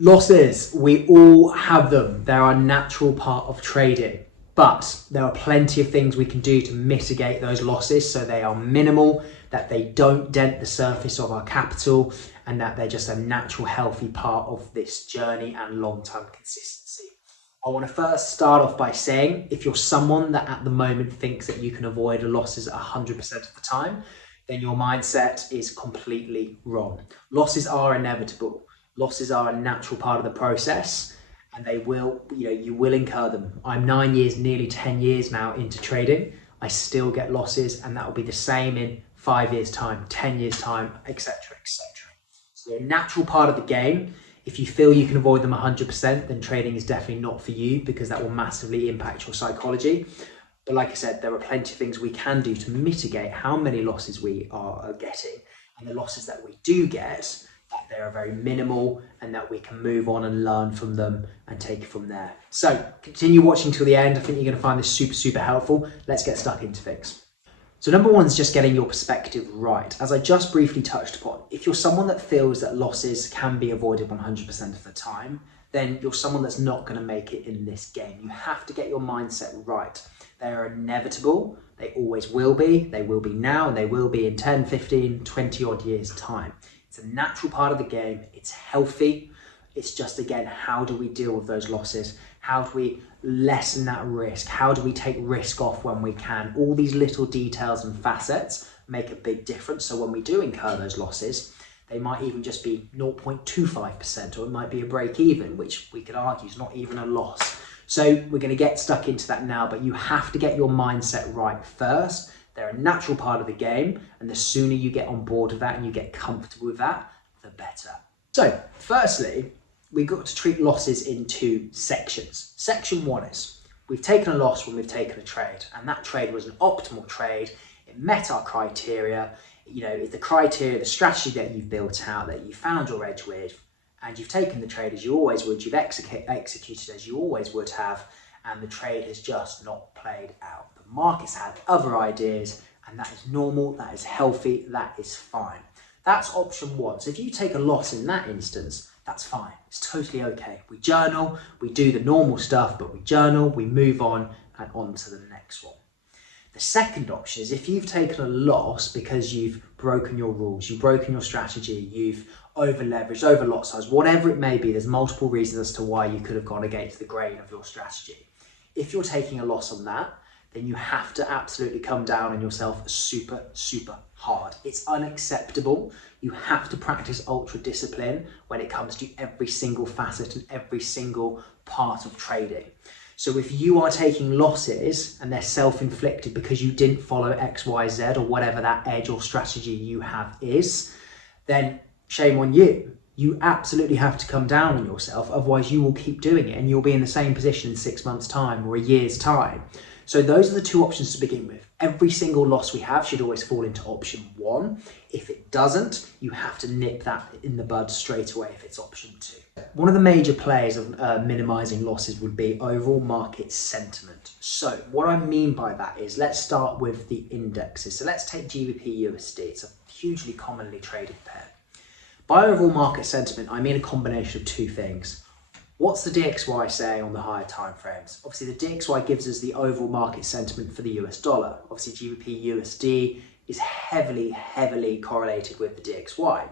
Losses, we all have them. They're a natural part of trading, but there are plenty of things we can do to mitigate those losses so they are minimal, that they don't dent the surface of our capital, and that they're just a natural, healthy part of this journey and long-term consistency. I want to first start off by saying, if you're someone that at the moment thinks that you can avoid losses 100% of the time, then your mindset is completely wrong. Losses are inevitable. Losses are a natural part of the process, and they will, you will incur them. I'm 9 years, nearly 10 years now into trading. I still get losses, and that will be the same in 5 years' time, 10 years' time, etc., etc. So they're a natural part of the game. If you feel you can avoid them 100%, then trading is definitely not for you, because that will massively impact your psychology. But like I said, there are plenty of things we can do to mitigate how many losses we are getting, and the losses that we do get, that they are very minimal, and that we can move on and learn from them and take it from there. So continue watching till the end. I think you're going to find this super, super helpful. Let's get stuck into things. So number one is just getting your perspective right. As I just briefly touched upon, if you're someone that feels that losses can be avoided 100% of the time, then you're someone that's not going to make it in this game. You have to get your mindset right. They are inevitable. They always will be. They will be now, and they will be in 10, 15, 20 odd years time. It's a natural part of the game. It's healthy. It's just, again, how do we deal with those losses? How do we lessen that risk? How do we take risk off when we can? All these little details and facets make a big difference. So when we do incur those losses, they might even just be 0.25%, or it might be a break even, which we could argue is not even a loss. So we're going to get stuck into that now, but you have to get your mindset right first. They're a natural part of the game, and the sooner you get on board with that and you get comfortable with that, the better. So firstly, we've got to treat losses in two sections. Section one is, we've taken a loss when we've taken a trade, and that trade was an optimal trade. It met our criteria. It's the criteria, the strategy that you've built out, that you found your edge with, and you've taken the trade as you always would, you've executed as you always would have, and the trade has just not played out. The market's had other ideas, and that is normal, that is healthy, that is fine. That's option one. So if you take a loss in that instance, that's fine. It's totally okay. We journal, we do the normal stuff, but we journal, we move on, and on to the next one. The second option is, if you've taken a loss because you've broken your rules, you've broken your strategy, you've over leveraged, over lot size, whatever it may be, there's multiple reasons as to why you could have gone against the grain of your strategy. If you're taking a loss on that, then you have to absolutely come down on yourself super, super hard. It's unacceptable. You have to practice ultra discipline when it comes to every single facet and every single part of trading. So if you are taking losses and they're self-inflicted because you didn't follow X, Y, Z, or whatever that edge or strategy you have is, then shame on you. You absolutely have to come down on yourself, otherwise you will keep doing it and you'll be in the same position in 6 months' time or a year's time. So those are the two options to begin with. Every single loss we have should always fall into option one. If it doesn't, you have to nip that in the bud straight away if it's option two. One of the major players of minimizing losses would be overall market sentiment. So what I mean by that is, let's start with the indexes. So let's take GBP USD. It's a hugely commonly traded pair. By overall market sentiment, I mean a combination of two things. What's the DXY saying on the higher time frames? Obviously, the DXY gives us the overall market sentiment for the US dollar. Obviously, GBP USD is heavily, heavily correlated with the DXY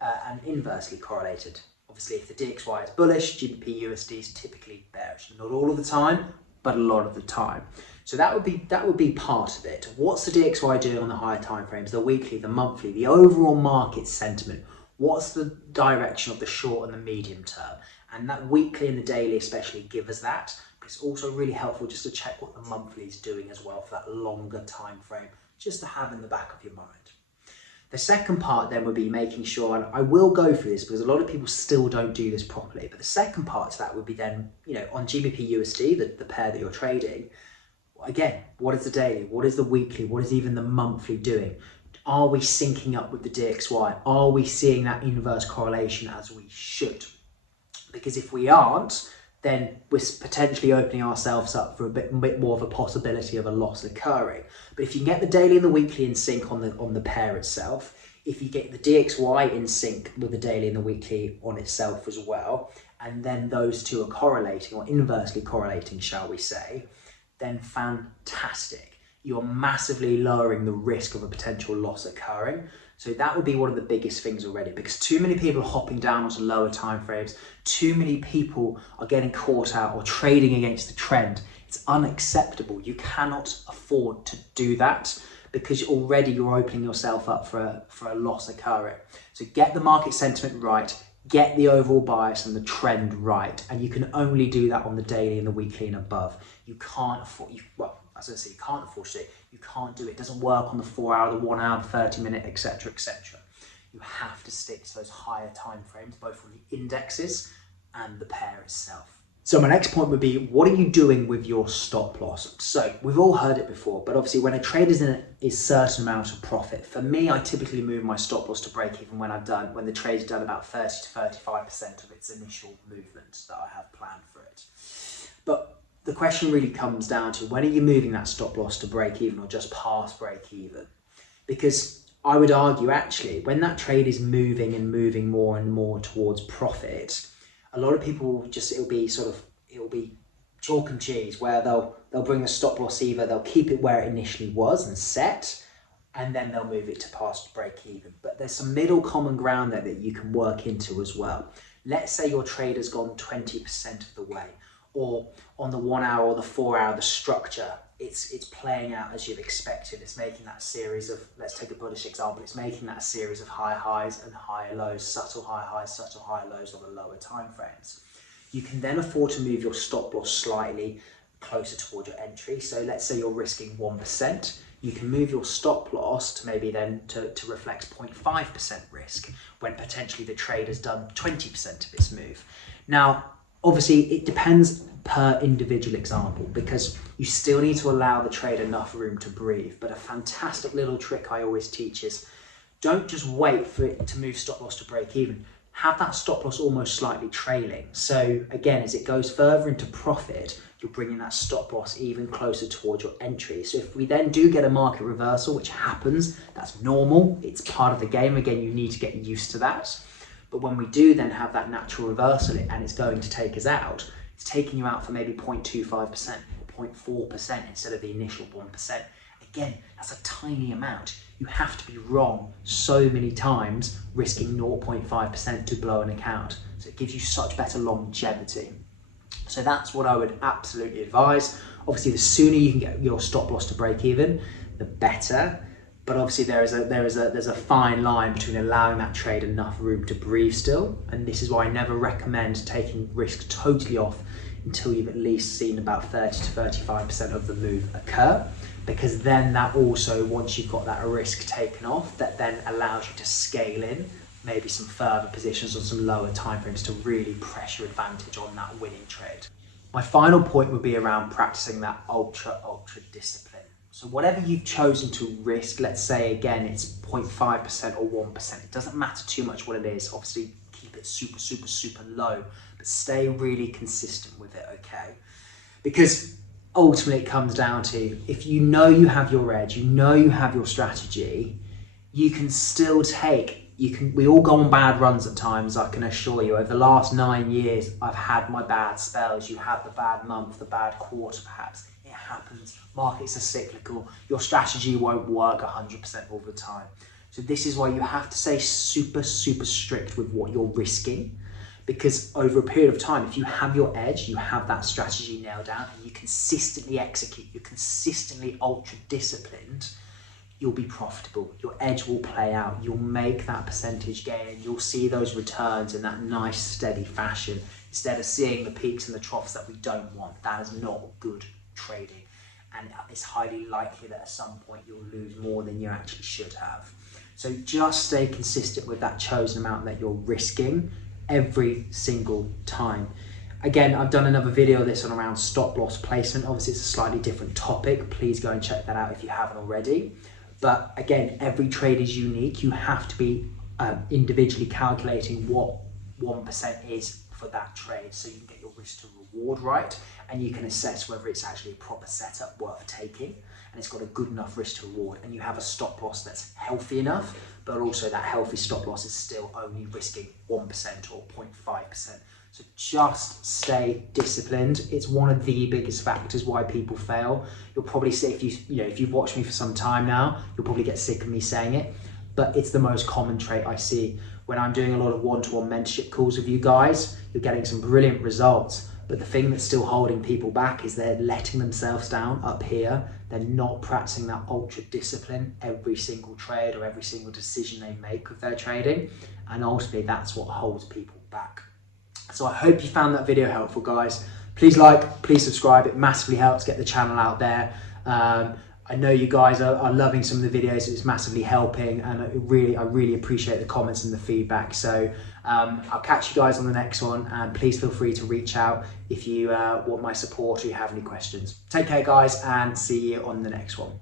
and inversely correlated. Obviously, if the DXY is bullish, GBP USD is typically bearish. Not all of the time, but a lot of the time. So that would be part of it. What's the DXY doing on the higher time frames? The weekly, the monthly, the overall market sentiment. What's the direction of the short and the medium term? And that weekly and the daily especially give us that. But it's also really helpful just to check what the monthly is doing as well for that longer time frame, just to have in the back of your mind. The second part then would be making sure, and I will go through this because a lot of people still don't do this properly, but the second part to that would be then, on GBP USD, the pair that you're trading, again, what is the daily? What is the weekly? What is even the monthly doing? Are we syncing up with the DXY? Are we seeing that inverse correlation as we should? Because if we aren't, then we're potentially opening ourselves up for a bit more of a possibility of a loss occurring. But if you can get the daily and the weekly in sync on the pair itself, if you get the DXY in sync with the daily and the weekly on itself as well, and then those two are correlating or inversely correlating, shall we say, then fantastic. You're massively lowering the risk of a potential loss occurring. So that would be one of the biggest things already, because too many people are hopping down onto lower timeframes. Too many people are getting caught out or trading against the trend. It's unacceptable. You cannot afford to do that, because already you're opening yourself up for a loss occurring. So get the market sentiment right, get the overall bias and the trend right, and you can only do that on the daily and the weekly and above. You can't afford, as I say, you can't afford to do it. You can't do it. It doesn't work on the 4 hour, the 1 hour, the 30 minute, etc., etc. You have to stick to those higher time frames, both on the indexes and the pair itself. So my next point would be, what are you doing with your stop loss? So we've all heard it before, but obviously when a trader's in a certain amount of profit, for me, I typically move my stop loss to break even when the trade's done about 30 to 35% of its initial movement that I have planned for it. But the question really comes down to, when are you moving that stop loss to break even or just past break even? Because I would argue, actually, when that trade is moving and moving more and more towards profit, a lot of people it'll be chalk and cheese, where they'll bring the stop loss, either they'll keep it where it initially was and set, and then they'll move it to past break even. But there's some middle common ground there that you can work into as well. Let's say your trade has gone 20% of the way, or on the 1 hour or the 4 hour, the structure, it's playing out as you've expected. It's making that series of, let's take a bullish example, it's making that series of high highs and higher lows, subtle high highs, subtle high lows on the lower time frames. You can then afford to move your stop loss slightly closer toward your entry. So let's say you're risking 1%. You can move your stop loss to maybe then to reflect 0.5% risk, when potentially the trade has done 20% of its move. Now, obviously, it depends per individual example, because you still need to allow the trade enough room to breathe. But a fantastic little trick I always teach is, don't just wait for it to move stop loss to break even. Have that stop loss almost slightly trailing. So again, as it goes further into profit, you're bringing that stop loss even closer towards your entry. So if we then do get a market reversal, which happens, that's normal. It's part of the game. Again, you need to get used to that. But when we do then have that natural reversal and it's going to take us out, it's taking you out for maybe 0.25% or 0.4% instead of the initial 1%. Again, that's a tiny amount. You have to be wrong so many times, risking 0.5% to blow an account. So it gives you such better longevity. So that's what I would absolutely advise. Obviously, the sooner you can get your stop loss to break even, the better. But obviously there's a fine line between allowing that trade enough room to breathe still. And this is why I never recommend taking risk totally off until you've at least seen about 30 to 35% of the move occur. Because then that also, once you've got that risk taken off, that then allows you to scale in maybe some further positions on some lower timeframes to really press your advantage on that winning trade. My final point would be around practicing that ultra discipline. So whatever you've chosen to risk, let's say again, it's 0.5% or 1%, it doesn't matter too much what it is. Obviously keep it super low, but stay really consistent with it, okay? Because ultimately it comes down to, if you know you have your edge, you know you have your strategy, you can still we all go on bad runs at times, I can assure you. Over the last 9 years, I've had my bad spells. You have the bad month, the bad quarter perhaps. It happens. Markets are cyclical. Your strategy won't work 100% all the time. So this is why you have to stay super strict with what you're risking. Because over a period of time, if you have your edge, you have that strategy nailed down, and you consistently execute, you're consistently ultra disciplined, you'll be profitable. Your edge will play out. You'll make that percentage gain. You'll see those returns in that nice, steady fashion, instead of seeing the peaks and the troughs that we don't want. That is not good trading. And it's highly likely that at some point you'll lose more than you actually should have. So just stay consistent with that chosen amount that you're risking every single time. Again, I've done another video of this on around stop loss placement. Obviously, it's a slightly different topic. Please go and check that out if you haven't already. But again, every trade is unique. You have to be individually calculating what 1% is for that trade, so you can get your risk to reward right, and you can assess whether it's actually a proper setup worth taking, and it's got a good enough risk to reward, and you have a stop loss that's healthy enough, but also that healthy stop loss is still only risking 1% or 0.5%. So just stay disciplined. It's one of the biggest factors why people fail. You'll probably see, if you've watched me for some time now, you'll probably get sick of me saying it, but it's the most common trait I see. When I'm doing a lot of one-to-one mentorship calls with you guys, you're getting some brilliant results, but the thing that's still holding people back is they're letting themselves down up here. They're not practicing that ultra discipline every single trade or every single decision they make with their trading, and ultimately that's what holds people back. So I hope you found that video helpful, guys. Please like, please subscribe. It massively helps get the channel out there. I know you guys are loving some of the videos. It's massively helping, and I really appreciate the comments and the feedback. So I'll catch you guys on the next one, and please feel free to reach out if you want my support or you have any questions. Take care, guys, and see you on the next one.